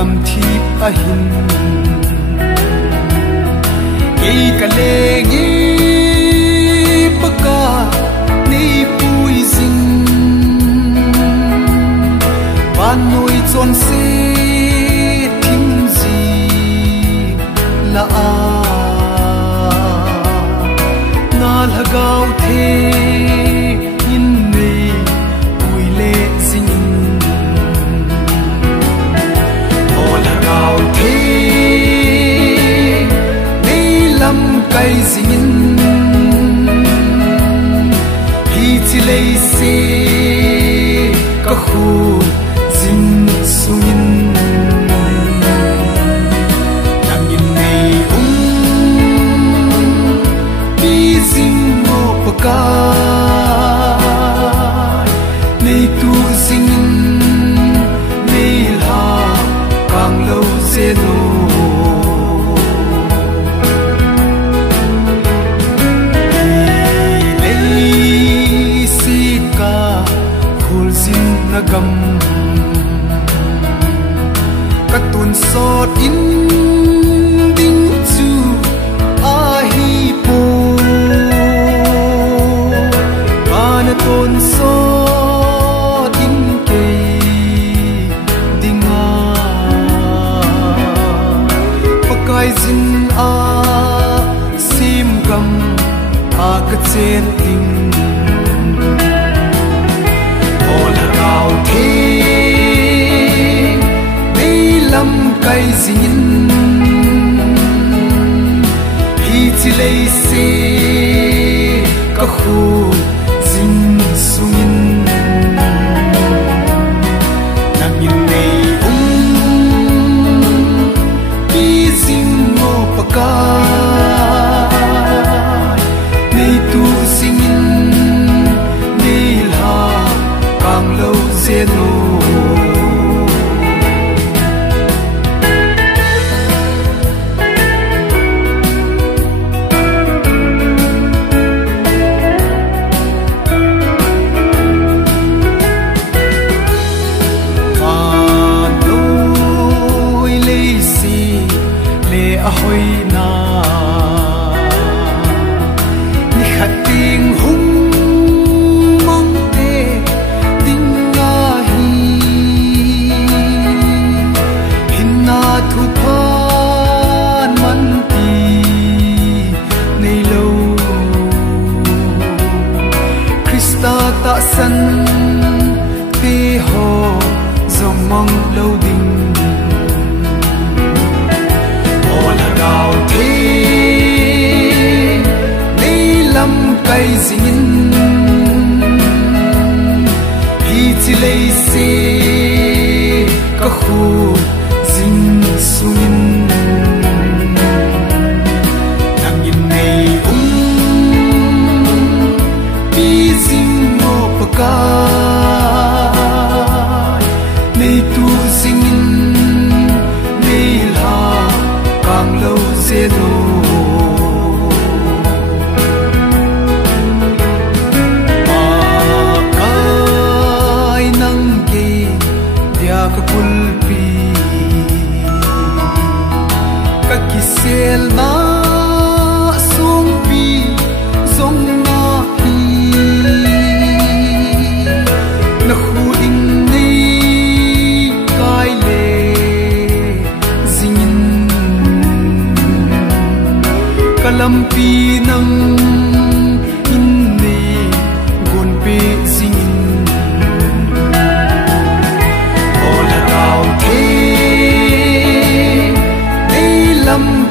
cầm thiệp ahin ei kale ngi paka nei pui zing van noi chon se thim ji la a na lagau the in nei pui le zing kai zingin hi chi lei se ka khu zing sungin nangin nei bi zing mo paka nei tu zingin nei la kang lo zeno gam katun sot in ding chu a hi po ana ton sot in ke dinga pakai zin a sim gam a ka chen ting kai zingin hi chi lei se ka khu zing sungin nangin nei bi zing mo paka nei tu singin nei la kang lo zeno ahoy na ni khating hung mong te ding nga hi hinna thu phan man ti nei lo Krista ta san te ho zong mong lo ding kai zingin hi chi lei se ka khu zing sungin nangin nei bi zing mo paka nei tu zingin nei la kang lo zeno ka kulpi ka kisel na sung pi song na hi na khu ing nei kai le zingin kalampi nang in nei gon pe zingin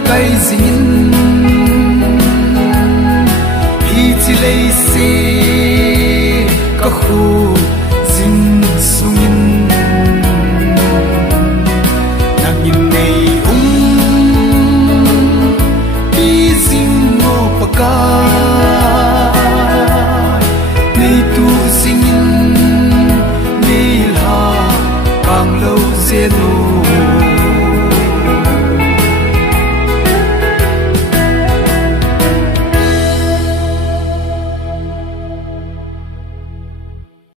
kai zingin hi chi lei se ka khu zing sungin nangin nei bi zing mo paka nei tu zingin nei la se no